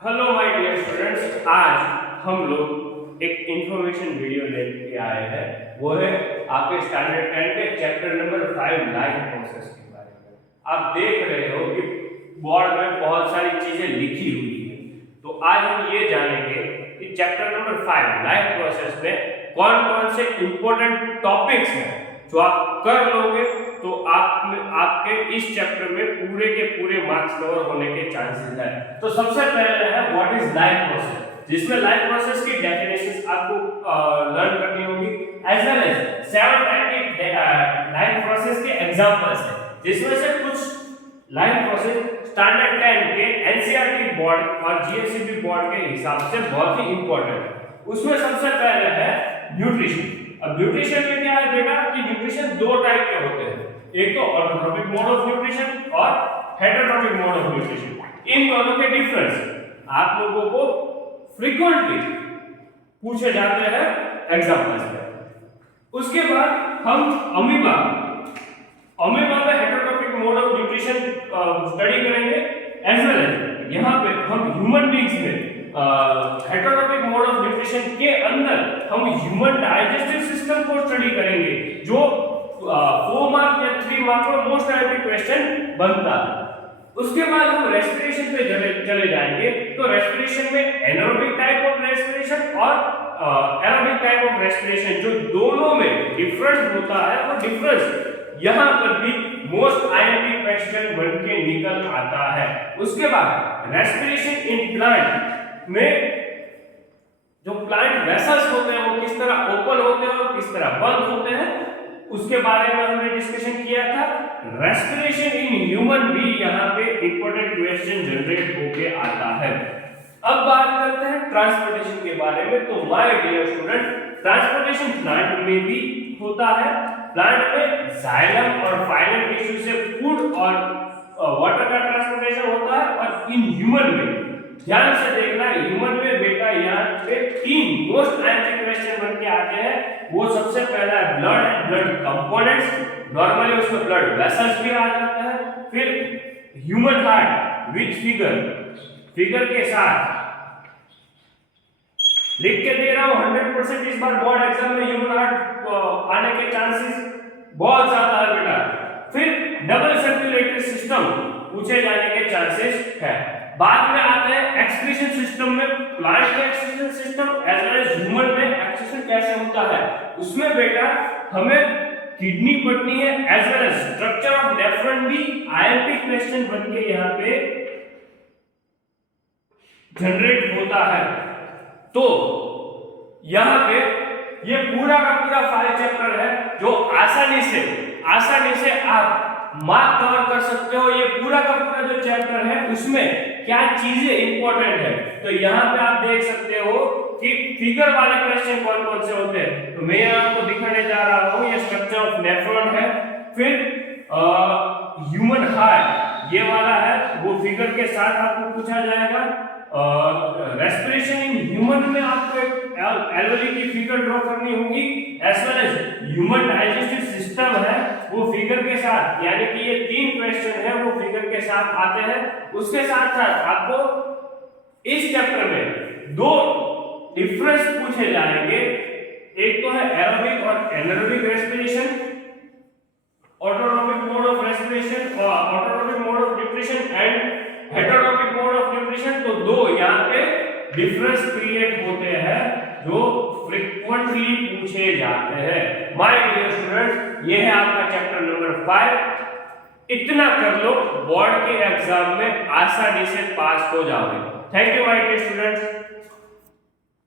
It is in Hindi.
हेलो माय डियर स्टूडेंट्स, आज हम लोग एक इंफॉर्मेशन वीडियो लेके आए हैं। वो है आपके स्टैंडर्ड 10 के चैप्टर नंबर 5 लाइफ प्रोसेस के बारे में। आप देख रहे हो कि बोर्ड में बहुत सारी चीजें लिखी हुई है, तो आज हम ये जानेंगे कि चैप्टर नंबर 5 लाइफ प्रोसेस में कौन कौन से इंपॉर्टेंट टॉपिक्स हैं जो आप कर लोगे तो आपके इस चैप्टर में पूरे के पूरे मार्क्स कवर होने के चांसेस है। तो सबसे पहले है व्हाट इज लाइफ प्रोसेस, जिसमें लाइफ प्रोसेस की डेफिनेशंस आपको लर्न करनी होगी, एज वेल एज 7 टाइप के लाइफ प्रोसेस के एग्जांपल्स हैं, जिसमें से कुछ लाइफ प्रोसेस स्टैंडर्ड 10 के एनसीईआरटी बोर्ड और जीएसईबी बोर्ड के हिसाब से बहुत ही इंपॉर्टेंट है। उसमें सबसे पहले है न्यूट्रिशन। अब न्यूट्रिशन में क्या है बेटा कि न्यूट्रिशन दो टाइप के होते हैं, एक तो ऑटोट्रोपिक मोड ऑफ न्यूट्रिशन और हेटेरोट्रोपिक मोड ऑफ न्यूट्रिशन। इन दोनों के डिफरेंस आप लोगों को फ्रीक्वेंटली पूछे जाते हैं एग्जांपल्स में। उसके बाद हम अमीबा में हेटेरोट्रोपिक मोड ऑफ न्यूट्रिशन स्टडी करेंगे, एज वेल एज यहाँ पे हम ह्यूमन बीइंग्स में हेटेरोट्रोपिक मोड ऑफ न्यूट्रिशन के अंदर हम ह्यूमन डाइजेस्टिव सिस्टम को स्टडी करेंगे, जो 4 मार्क या 3 मार्क में मोस्ट टाइप क्वेश्चन बनता है। उसके बाद हम रेस्पिरेशन पे चले जाएंगे। तो रेस्पिरेशन में एनारोबिक टाइप ऑफ रेस्पिरेशन और एरोबिक टाइप ऑफ रेस्पिरेशन, जो दोनों में डिफरेंस होता है, वो डिफरेंस यहां पर भी मोस्ट आईएमपी क्वेश्चन बन के निकल आता है। उसके बाद रेस्पिरेशन इन प्लांट में जो प्लांट वेसल्स होते हैं वो किस तरह ओपन होते हैं और किस तरह बंद होते हैं, उसके बारे में हमने डिस्कशन किया था। रेस्पिरेशन इन ह्यूमन भी यहाँ पे इंपॉर्टेंट क्वेश्चन जनरेट होके आता है। अब बात करते हैं ट्रांसपोर्टेशन के बारे में। तो my dear student, transportation plant में भी होता है। प्लांट में जाइलम और फाइलम टिश्यू से फूड और वाटर का ट्रांसपोर्टेशन होता है। और इन ह्यूमन में ध्यान से देखना, ह्यूमन में बेटा यहाँ पे 3 मोस्ट आईएमपी क्वेश्चन बन के आते हैं। वो सबसे पहला है blood and blood components, normally उसमें ब्लड वेसल्स भी आ जाता है। फिर ह्यूमन हार्ट विच फिगर के साथ लिख के दे रहा हूं 100% इस बार बोर्ड एग्जाम में ह्यूमन हार्ट आने के चांसेस बहुत ज्यादा है बेटा। फिर डबल सर्कुलेटरी सिस्टम पूछे जाने के चांसेस है। बाद में आते हैं एक्सक्रीशन सिस्टम में, प्लांट का excretion system as well as human में एक्सक्रीशन कैसे होता है, उसमें बेटा हमें किडनी पढ़नी है, as well as structure of nephron भी आईएमपी क्वेश्चन बन के यहाँ पे जनरेट होता है। तो यहाँ पे ये पूरा का पूरा 5 चैप्टर है जो आसानी से आप मार्क कवर कर सकते हो। ये पूरा का पूरा जो चैप्टर है उसमें क्या चीजें इंपॉर्टेंट है, तो यहाँ पे आप देख सकते हो कि फिगर वाले क्वेश्चन कौन कौन से होते हैं। तो मैं आपको दिखाने जा रहा हूँ, ये स्ट्रक्चर ऑफ नेफ्रॉन है। फिर ह्यूमन हार्ट ये वाला है, वो फिगर के साथ आपको पूछा जाएगा। रेस्पिरेशन इन ह्यूमन में आपको एलओजी की फिगर ड्रॉ करनी होगी, as well as human digestive system है वो फिगर के साथ, यानी कि ये 3 क्वेश्चन है वो फिगर के साथ आते हैं। उसके साथ साथ आपको इस चैप्टर में 2 डिफरेंस पूछे जाएंगे, एक तो है एरोबिक और anaerobic respiration, autotrophic mode of respiration और autotrophic mode of nutrition and heterotrophic mode of nutrition. तो 2 यहाँ पे डिफरेंस क्रिएट होते हैं जो फ्रीक्वेंटली पूछे जाते हैं। माय डियर स्टूडेंट, ये है आपका चैप्टर नंबर 5। इतना कर लो, बोर्ड के एग्जाम में आसानी से पास हो जाओगे। Thank you my dear students.